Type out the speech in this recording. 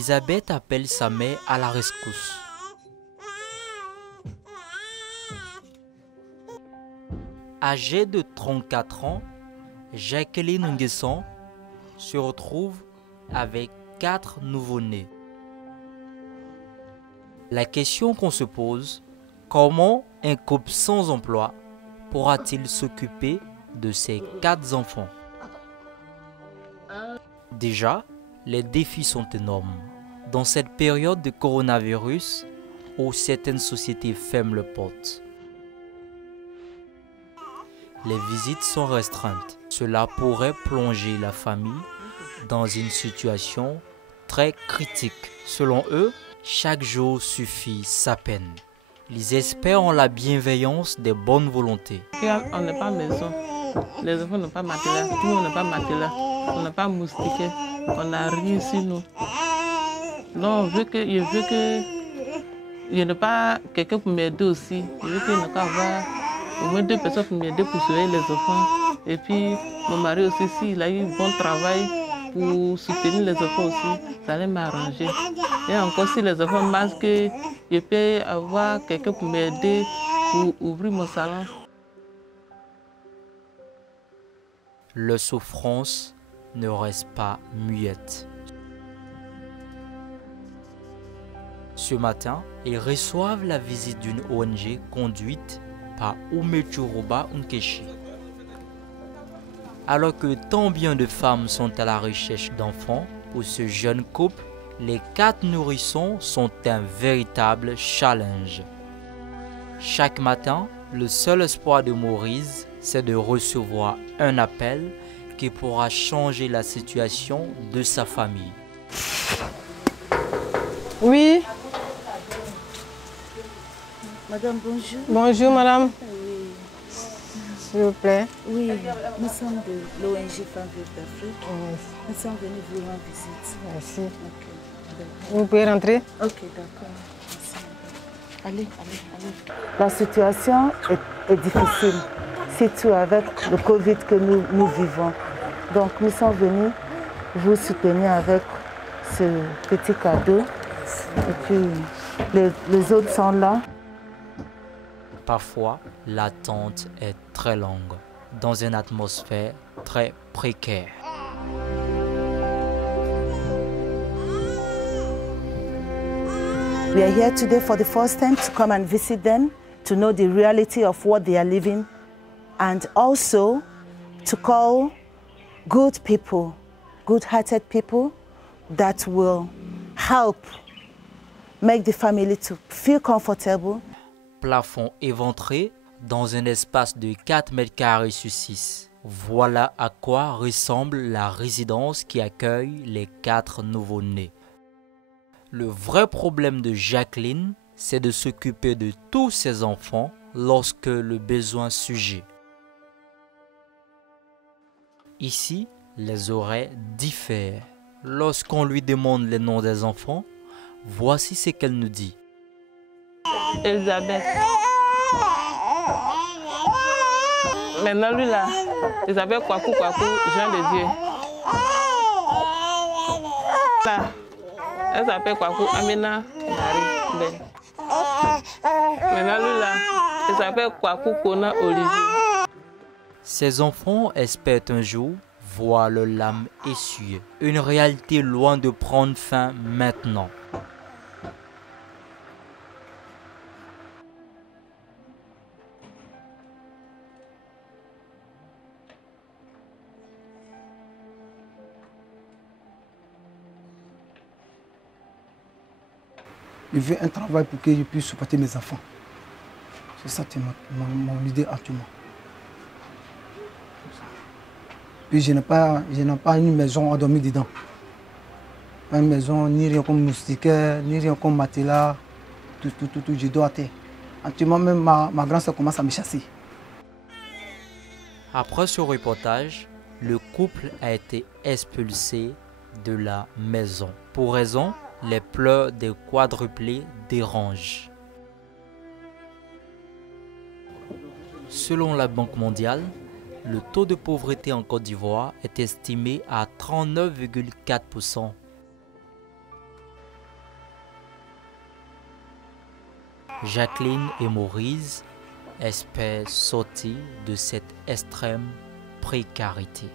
Elisabeth appelle sa mère à la rescousse. Âgée de 34 ans, Jacqueline Nguesson se retrouve avec 4 nouveau-nés. La question qu'on se pose, comment un couple sans emploi pourra-t-il s'occuper de ses 4 enfants? Déjà, les défis sont énormes. Dans cette période de coronavirus où certaines sociétés ferment leurs portes, les visites sont restreintes. Cela pourrait plonger la famille dans une situation très critique. Selon eux, chaque jour suffit sa peine. Ils espèrent en la bienveillance des bonnes volontés. On n'est pas à la maison. Les enfants n'ont pas matelas. Tout le monde n'a pas matelas. On n'a pas moustiqué. On n'a rien sur nous. Donc, je veux qu'il n'y ait pas quelqu'un pour m'aider aussi. Je veux qu'il n'y ait pas avoir au moins 2 personnes pour m'aider pour surveiller les enfants. Et puis, mon mari aussi, s'il a eu un bon travail pour soutenir les enfants aussi, ça allait m'arranger. Et encore, si les enfants masquent, je peux avoir quelqu'un pour m'aider pour ouvrir mon salon. Leur souffrance ne reste pas muette. Ce matin, ils reçoivent la visite d'une ONG conduite par Umechuruba Nkechi. Alors que tant bien de femmes sont à la recherche d'enfants, pour ce jeune couple, les 4 nourrissons sont un véritable challenge. Chaque matin, le seul espoir de Maurice, c'est de recevoir un appel qui pourra changer la situation de sa famille. Oui. Madame, bonjour. Bonjour, madame. Oui. S'il vous plaît. Oui, nous sommes de l'ONG Femmes Vives d'Afrique. Oui. Nous sommes venus vous rendre visite. Merci. Ok, Vous pouvez rentrer? ok, d'accord. Merci. Allez. La situation est difficile, surtout avec le Covid que nous vivons. Donc nous sommes venus vous soutenir avec ce petit cadeau. Et puis les autres sont là. Parfois, l'attente est très longue, dans une atmosphère très précaire. We are here today for the first time to come and visit them, to know the reality of what they are living, and also to call good people, good-hearted people that will help make the family to feel comfortable. Plafond éventré dans un espace de 4 mètres carrés sur 6. Voilà à quoi ressemble la résidence qui accueille les 4 nouveau-nés. Le vrai problème de Jacqueline, c'est de s'occuper de tous ses enfants lorsque le besoin surgit. Ici, les horaires diffèrent. Lorsqu'on lui demande les noms des enfants, voici ce qu'elle nous dit. Elisabeth. Maintenant, lui là, il s'appelle Kwaku, Jean de Dieu. Là, elle s'appelle Kwaku Amina Marie Ben. Maintenant, lui là, il s'appelle Kwaku Kona Olivier. Ces enfants espèrent un jour voir leur lame essuyée. Une réalité loin de prendre fin maintenant. Je veux un travail pour que je puisse supporter mes enfants. C'est ça mon idée actuellement. Puis je n'ai pas une maison à dormir dedans. Pas une maison, ni rien comme moustiquaire, ni rien comme matelas. Tout, je dois à terre. Actuellement, même ma grand-sœur commence à me chasser. Après ce reportage, le couple a été expulsé de la maison. Pour raison, les pleurs des quadruplés dérangent. Selon la Banque mondiale, le taux de pauvreté en Côte d'Ivoire est estimé à 39,4%. Jacqueline et Maurice espèrent sortir de cette extrême précarité.